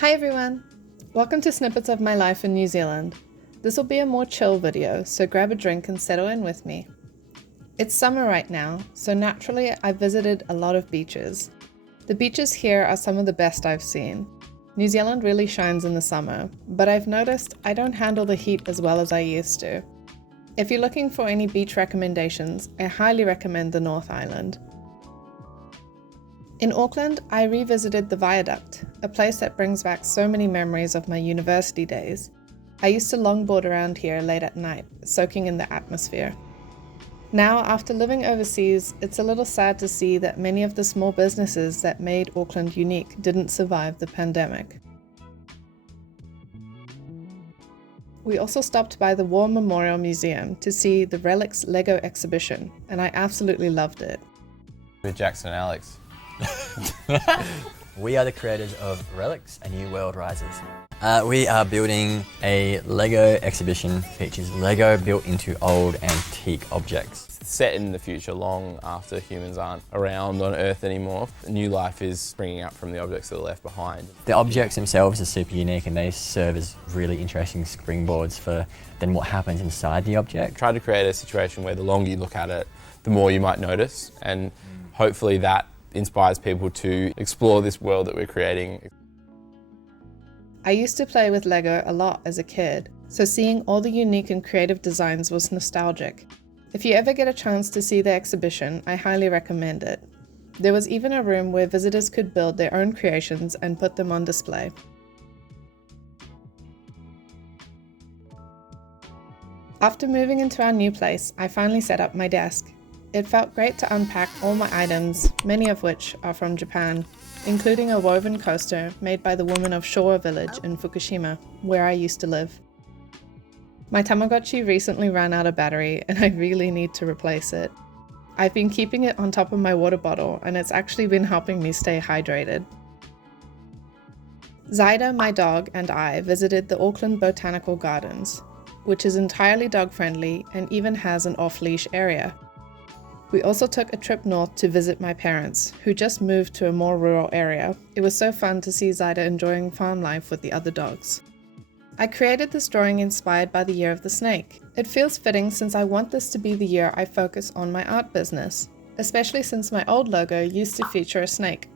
Hi everyone! Welcome to Snippets of My Life in New Zealand. This will be a more chill video, so grab a drink and settle in with me. It's summer right now, so naturally I've visited a lot of beaches. The beaches here are some of the best I've seen. New Zealand really shines in the summer, but I've noticed I don't handle the heat as well as I used to. If you're looking for any beach recommendations, I highly recommend the North Island. In Auckland, I revisited the Viaduct, a place that brings back so many memories of my university days. I used to longboard around here late at night, soaking in the atmosphere. Now, after living overseas, it's a little sad to see that many of the small businesses that made Auckland unique didn't survive the pandemic. We also stopped by the War Memorial Museum to see the Relics Lego exhibition, and I absolutely loved it. With Jackson and Alex. We are the creators of Relics, A New World Rises. We are building a Lego exhibition, features Lego built into old antique objects. Set in the future, long after humans aren't around on Earth anymore. New life is springing up from the objects that are left behind. The objects themselves are super unique and they serve as really interesting springboards for then what happens inside the object. Try to create a situation where the longer you look at it, the more you might notice, and hopefully that inspires people to explore this world that we're creating. I used to play with Lego a lot as a kid, so seeing all the unique and creative designs was nostalgic. If you ever get a chance to see the exhibition, I highly recommend it. There was even a room where visitors could build their own creations and put them on display. After moving into our new place, I finally set up my desk. It felt great to unpack all my items, many of which are from Japan, including a woven coaster made by the women of Showa Village in Fukushima, where I used to live. My Tamagotchi recently ran out of battery and I really need to replace it. I've been keeping it on top of my water bottle and it's actually been helping me stay hydrated. Zyda, my dog, and I visited the Auckland Botanical Gardens, which is entirely dog-friendly and even has an off-leash area. We also took a trip north to visit my parents, who just moved to a more rural area. It was so fun to see Zyda enjoying farm life with the other dogs. I created this drawing inspired by the Year of the Snake. It feels fitting since I want this to be the year I focus on my art business, especially since my old logo used to feature a snake.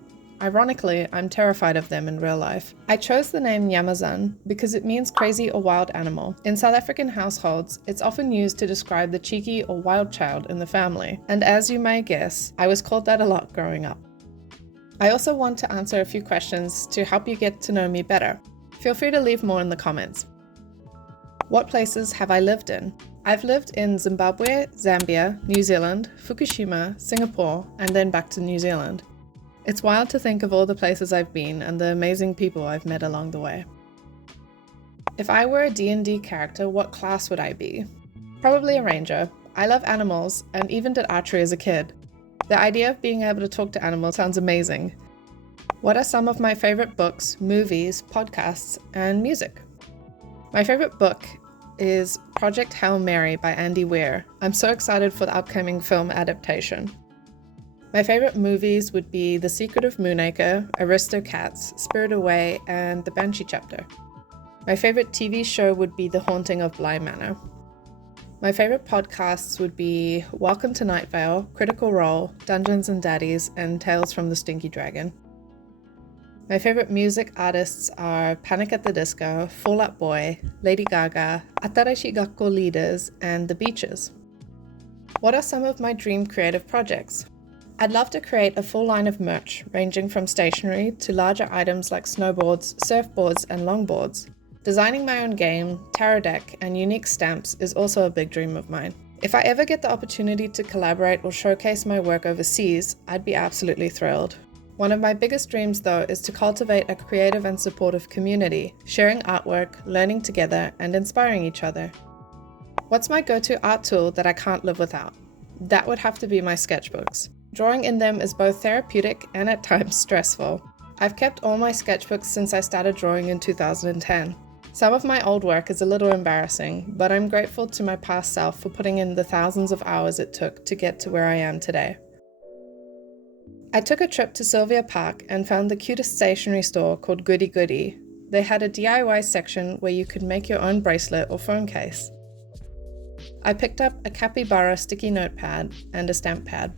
Ironically, I'm terrified of them in real life. I chose the name Yamazan because it means crazy or wild animal. In South African households, it's often used to describe the cheeky or wild child in the family. And as you may guess, I was called that a lot growing up. I also want to answer a few questions to help you get to know me better. Feel free to leave more in the comments. What places have I lived in? I've lived in Zimbabwe, Zambia, New Zealand, Fukushima, Singapore, and then back to New Zealand. It's wild to think of all the places I've been and the amazing people I've met along the way. If I were a D&D character, what class would I be? Probably a ranger. I love animals and even did archery as a kid. The idea of being able to talk to animals sounds amazing. What are some of my favorite books, movies, podcasts, and music? My favorite book is Project Hail Mary by Andy Weir. I'm so excited for the upcoming film adaptation. My favorite movies would be The Secret of Moonacre, Aristocats, Spirit Away, and The Banshee Chapter. My favorite TV show would be The Haunting of Bly Manor. My favorite podcasts would be Welcome to Night Vale, Critical Role, Dungeons and Daddies, and Tales from the Stinky Dragon. My favorite music artists are Panic at the Disco, Fall Out Boy, Lady Gaga, Atarashi Gakko Leaders, and The Beaches. What are some of my dream creative projects? I'd love to create a full line of merch, ranging from stationery to larger items like snowboards, surfboards, and longboards. Designing my own game, tarot deck, and unique stamps is also a big dream of mine. If I ever get the opportunity to collaborate or showcase my work overseas, I'd be absolutely thrilled. One of my biggest dreams, though, is to cultivate a creative and supportive community, sharing artwork, learning together, and inspiring each other. What's my go-to art tool that I can't live without? That would have to be my sketchbooks. Drawing in them is both therapeutic and at times stressful. I've kept all my sketchbooks since I started drawing in 2010. Some of my old work is a little embarrassing, but I'm grateful to my past self for putting in the thousands of hours it took to get to where I am today. I took a trip to Sylvia Park and found the cutest stationery store called Goody Goody. They had a DIY section where you could make your own bracelet or phone case. I picked up a capybara sticky notepad and a stamp pad.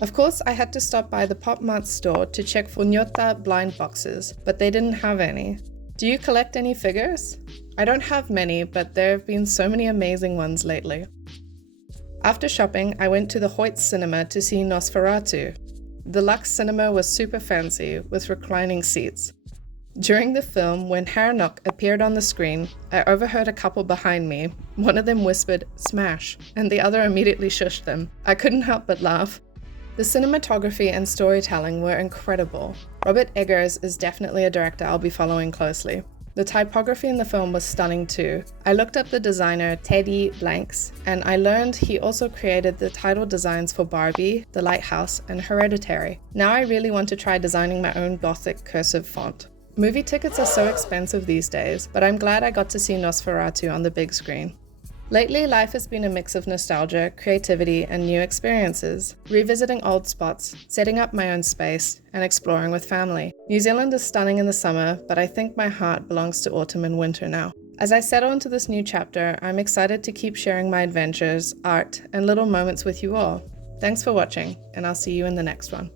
Of course, I had to stop by the Pop Mart store to check for Nyota blind boxes, but they didn't have any. Do you collect any figures? I don't have many, but there have been so many amazing ones lately. After shopping, I went to the Hoyt Cinema to see Nosferatu. The Lux Cinema was super fancy, with reclining seats. During the film, when Haranok appeared on the screen, I overheard a couple behind me. One of them whispered, "Smash," and the other immediately shushed them. I couldn't help but laugh. The cinematography and storytelling were incredible. Robert Eggers is definitely a director I'll be following closely. The typography in the film was stunning too. I looked up the designer Teddy Blanks, and I learned he also created the title designs for Barbie, The Lighthouse, and Hereditary. Now I really want to try designing my own Gothic cursive font. Movie tickets are so expensive these days, but I'm glad I got to see Nosferatu on the big screen. Lately, life has been a mix of nostalgia, creativity, and new experiences. Revisiting old spots, setting up my own space, and exploring with family. New Zealand is stunning in the summer, but I think my heart belongs to autumn and winter now. As I settle into this new chapter, I'm excited to keep sharing my adventures, art, and little moments with you all. Thanks for watching, and I'll see you in the next one.